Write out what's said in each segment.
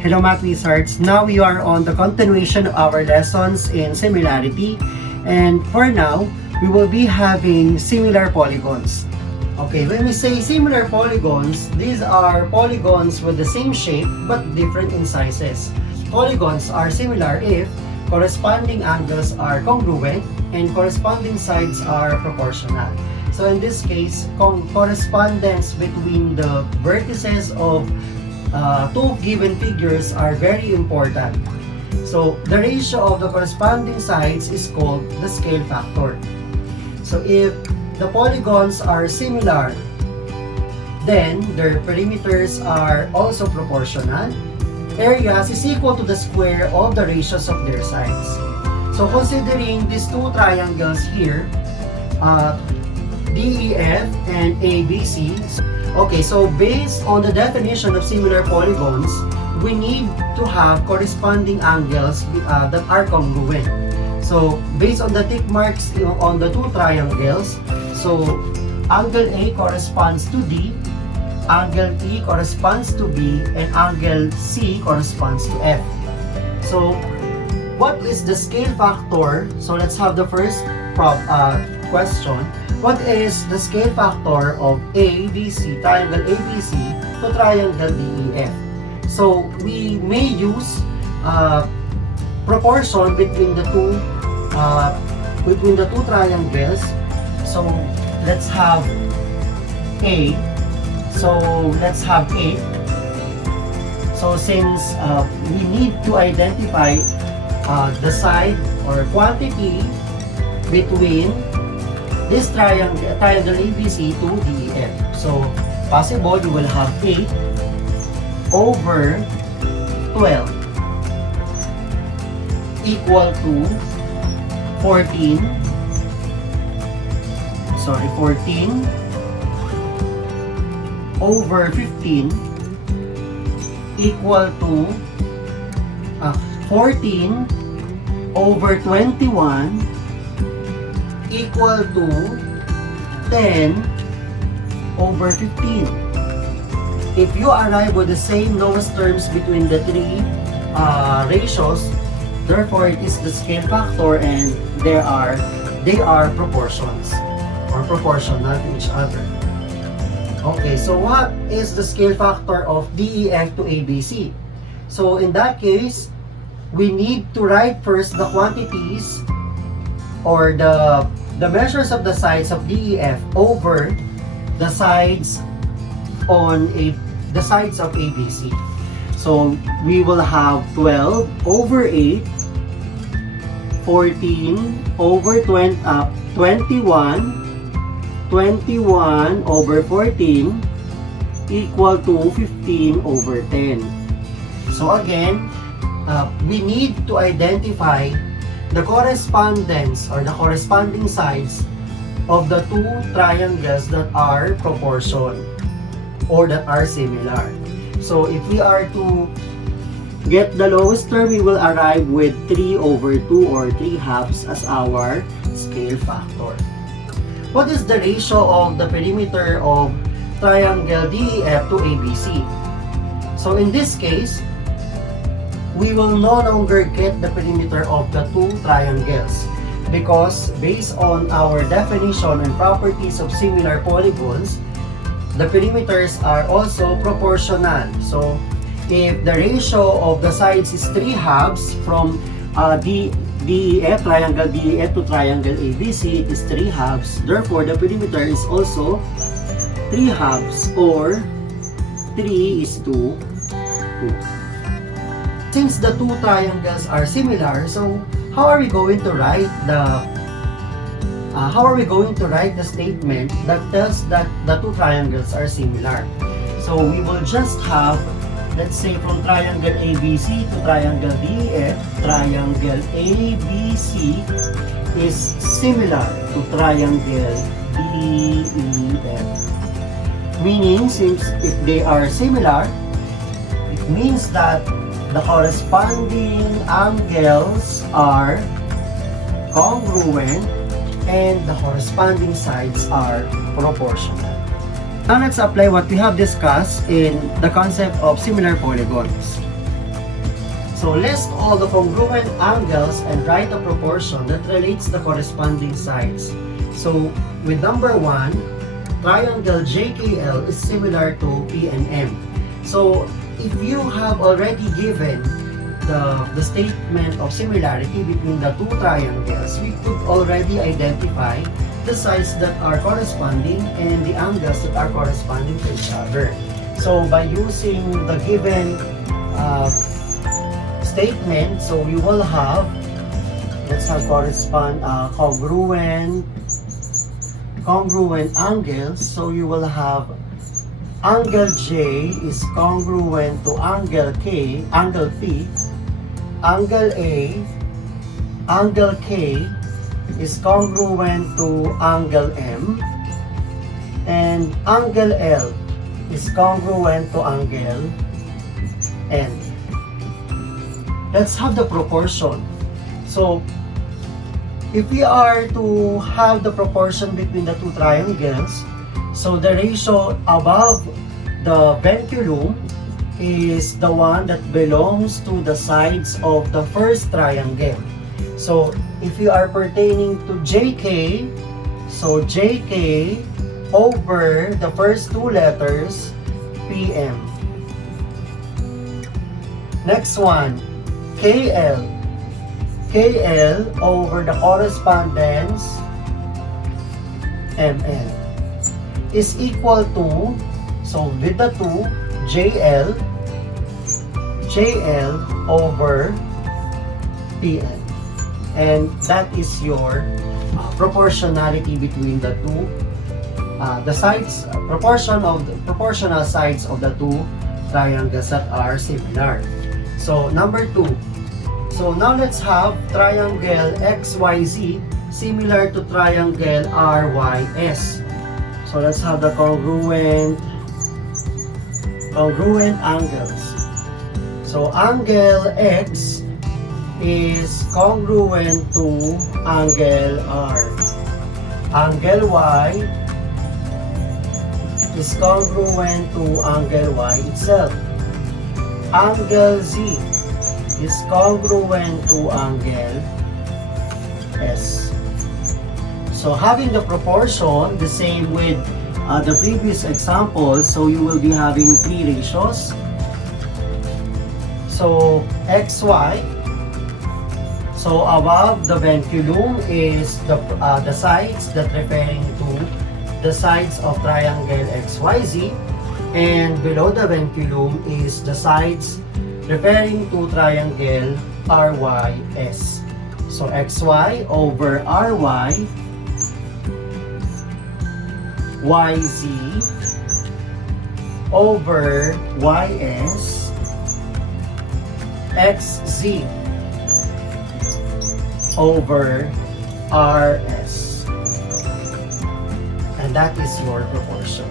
Hello Math Wizards! Now we are on the continuation of our lessons in similarity, and for now, we will be having similar polygons. Okay, when we say similar polygons, these are polygons with the same shape but different in sizes. Polygons are similar if corresponding angles are congruent and corresponding sides are proportional. So in this case, correspondence between the vertices of two given figures are very important. So the ratio of the corresponding sides is called the scale factor. So if the polygons are similar, then their perimeters are also proportional. Areas is equal to the square of the ratios of their sides. So considering these two triangles here, DEF and ABC. Okay, so based on the definition of similar polygons, we need to have corresponding angles that are congruent. So based on the tick marks on the two triangles, so angle A corresponds to D, angle E corresponds to B, and angle C corresponds to F. So what is the scale factor? So let's have the first question. What is the scale factor of ABC, triangle ABC, to triangle DEF? So we may use proportion between the two triangles. So let's have A. So let's have 8. So since we need to identify the side or quantity between this triangle ABC to DEF. So possible you will have 8 over 12 equal to 14 over 15 equal to 14 over 21 equal to 10 over 15. If you arrive with the same lowest terms between the three ratios, therefore it is the scale factor and they are proportions or proportional to each other. Okay, so what is the scale factor of DEF to ABC? So in that case, we need to write first the quantities or the measures of the sides of DEF over the sides the sides of ABC. So we will have 12 over 8, 14 over 21 over 14 equal to 15 over 10. So again, we need to identify the correspondence or the corresponding sides of the two triangles that are proportion or that are similar. So if we are to get the lowest term, we will arrive with 3 over 2 or 3 halves as our scale factor. What is the ratio of the perimeter of triangle DEF to ABC? So in this case, we will no longer get the perimeter of the two triangles because based on our definition and properties of similar polygons, the perimeters are also proportional. So if the ratio of the sides is 3 halves from DEF, triangle DEF to triangle ABC, it is 3 halves. Therefore, the perimeter is also 3 halves or 3:2. Since the two triangles are similar, so how are we going to write the statement that tells that the two triangles are similar? So we will just have, let's say from triangle ABC to triangle DEF, triangle ABC is similar to triangle DEF. Meaning, since if they are similar, it means that the corresponding angles are congruent and the corresponding sides are proportional. Now let's apply what we have discussed in the concept of similar polygons. So list all the congruent angles and write a proportion that relates the corresponding sides. So with number 1, triangle JKL is similar to PNM. So if you have already given the statement of similarity between the two triangles, we could already identify the sides that are corresponding and the angles that are corresponding to each other. So by using the given statement, so we will have, let's have congruent angles. So you will have angle J is congruent to angle P, angle K is congruent to angle M, and angle L is congruent to angle N. Let's have the proportion. So if we are to have the proportion between the two triangles, so the ratio above the venculum is the one that belongs to the sides of the first triangle. So if you are pertaining to JK, so JK over the first two letters, PM. Next one, KL. KL over the correspondence, ML, is equal to, so with the 2, JL over PN. And that is your proportionality between the two, the sides, proportional sides of the two triangles that are similar. So number 2. So now let's have triangle XYZ similar to triangle RYS. So let's have the congruent angles. So angle X is congruent to angle R. Angle Y is congruent to angle Y itself. Angle Z is congruent to angle S. So having the proportion the same with the previous example, so you will be having 3 ratios. So XY, so above the venculum is the sides that referring to the sides of triangle XYZ, and below the venculum is the sides referring to triangle RYS. So XY over RY, YZ over YS, XZ over RS. And that is your proportion.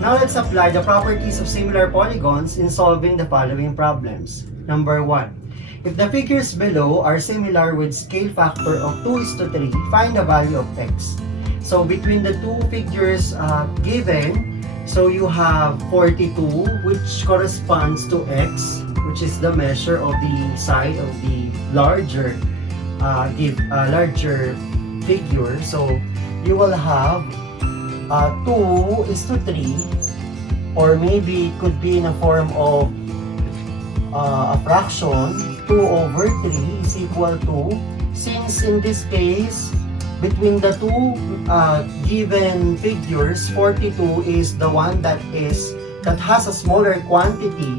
Now let's apply the properties of similar polygons in solving the following problems. Number 1. If the figures below are similar with scale factor of 2:3, find the value of x. So between the two figures given, so you have 42, which corresponds to x, which is the measure of the side of the larger figure. So you will have 2:3, or maybe it could be in a form of a fraction. 2/3 is equal to, since in this case between the two given figures, 42 is the one that has a smaller quantity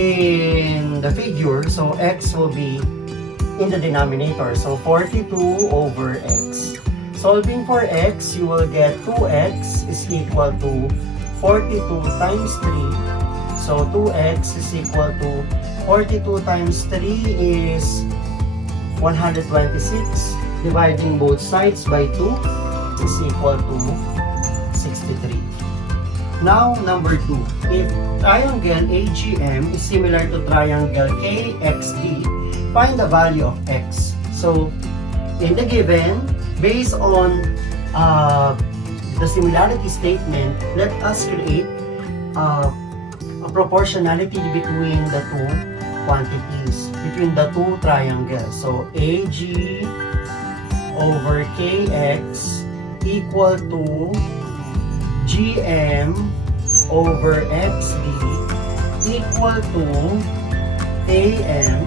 in the figure, so x will be in the denominator. So 42 over x. Solving for x, you will get 2x is equal to 42 times 3. So 2x is equal to 42 times 3 is 126. Dividing both sides by 2 is equal to 63. Now, number 2. If triangle AGM is similar to triangle KXD, find the value of x. So, in the given, based on the similarity statement, let us create a proportionality between the two quantities, between the two triangles. So AG over KX equal to GM over XD equal to AM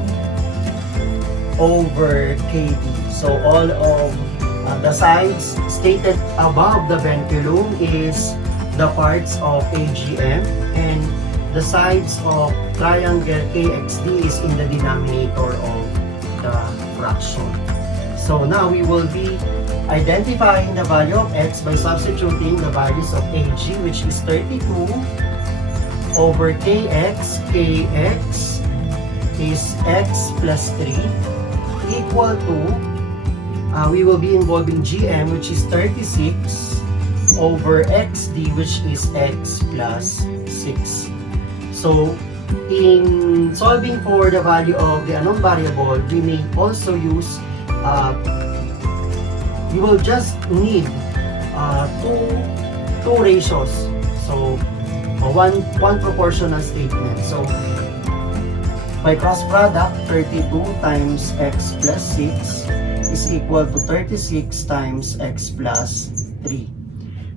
over KD. So all of the sides stated above the venculum is the parts of AGM, and the sides of triangle KXD is in the denominator of the fraction. So now we will be identifying the value of x by substituting the values of AG, which is 32 over KX. KX is x plus 3 equal to, we will be involving GM, which is 36 over XD, which is x plus 6. So in solving for the value of the unknown variable, we may also use you will just need two ratios. So one proportional statement. So by cross product, 32 times x plus 6 is equal to 36 times x plus 3.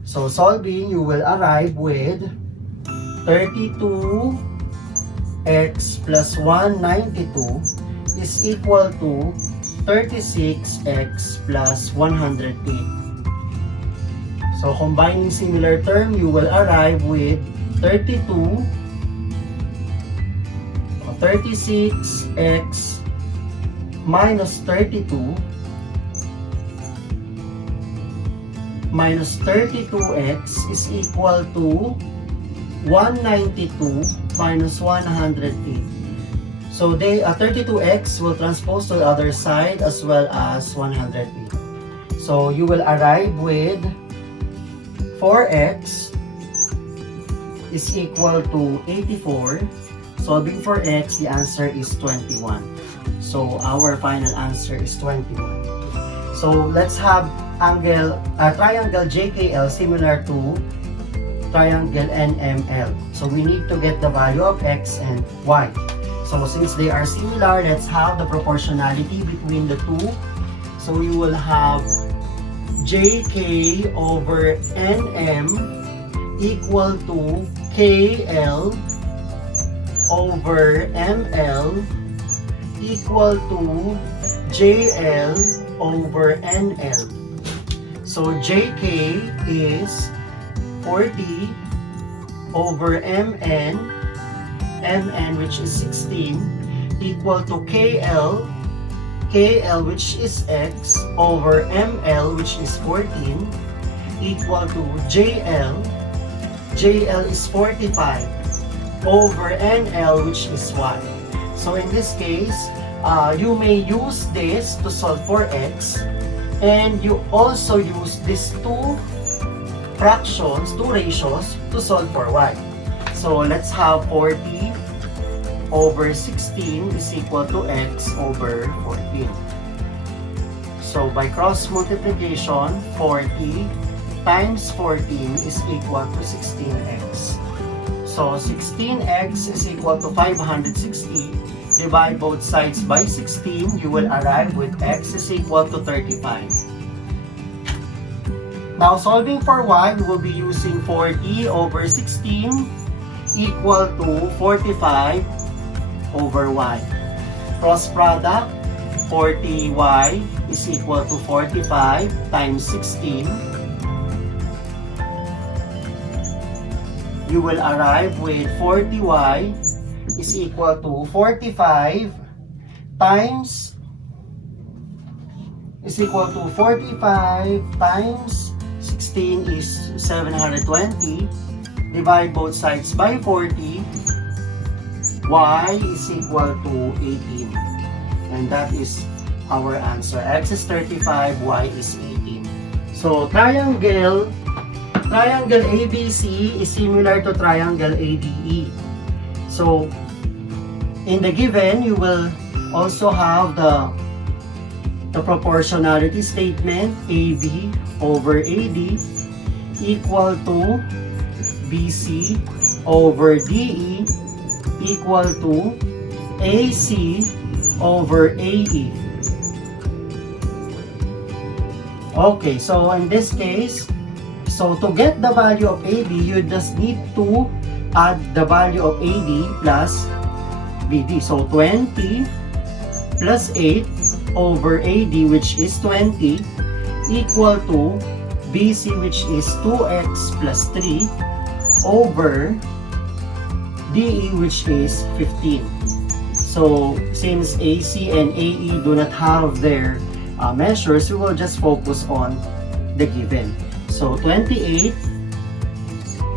So solving, you will arrive with 32 x plus 192 is equal to 36x plus 108. So combining similar term, you will arrive with 36x minus 32 minus 32x is equal to 192 minus 108. So 32x will transpose to the other side as well as 108. So you will arrive with 4x is equal to 84. Solving for x, the answer is 21. So our final answer is 21. So let's have triangle JKL similar to triangle NML. So we need to get the value of x and y. So since they are similar, let's have the proportionality between the two. So you will have JK over NM equal to KL over ML equal to JL over NL. So JK is 40 over MN which is 16 equal to KL which is x over ML which is 14 equal to JL is 45 over NL which is y. So in this case, you may use this to solve for x, and you also use these two ratios to solve for y. So let's have 40 over 16 is equal to x over 14. So by cross multiplication, 40 times 14 is equal to 16x. So 16x is equal to 560. Divide both sides by 16, you will arrive with x is equal to 35. Now solving for y, we will be using 40 over 16 equal to 45 over y. Cross product, 40y is equal to 45 times 16. You will arrive with 40y is equal to 45 times 16 is 720. Divide both sides by 40. Y is equal to 18. And that is our answer. X is 35, Y is 18. So triangle ABC is similar to triangle ADE. So in the given, you will also have the proportionality statement AB over AD equal to BC over DE equal to AC over AE. Okay, so in this case, so to get the value of AB, you just need to add the value of AD plus BD. So 20 plus 8 over AD, which is 20, equal to BC, which is 2x plus 3 over DE, which is 15. So since AC and AE do not have their measures, we will just focus on the given. So 20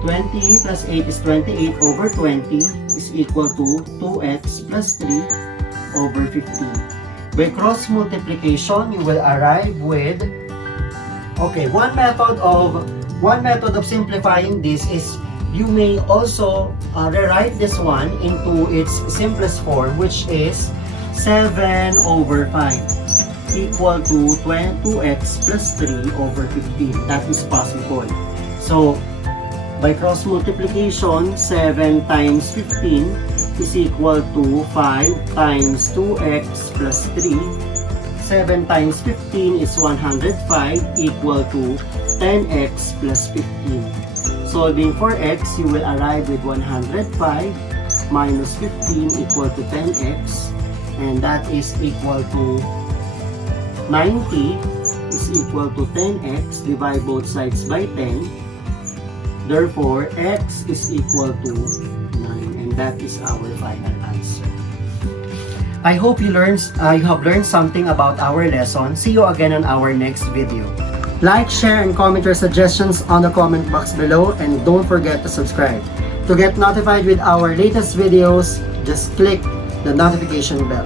plus 8 is 28 over 20 is equal to 2x plus 3 over 15. By cross multiplication, you will arrive with, okay, one method of simplifying this is you may also rewrite this one into its simplest form, which is 7 over 5 equal to 2x plus 3 over 15. That is possible. So, by cross multiplication, 7 times 15 is equal to 5 times 2x plus 3. 7 times 15 is 105 equal to 10x plus 15. Solving for x, you will arrive with 105 minus 15 equal to 10x, and that is equal to 90 is equal to 10x. Divide both sides by 10. Therefore, x is equal to 9, and that is our final answer. I hope you have learned something about our lesson. See you again on our next video. Like, share, and comment your suggestions on the comment box below, and don't forget to subscribe. To get notified with our latest videos, just click the notification bell.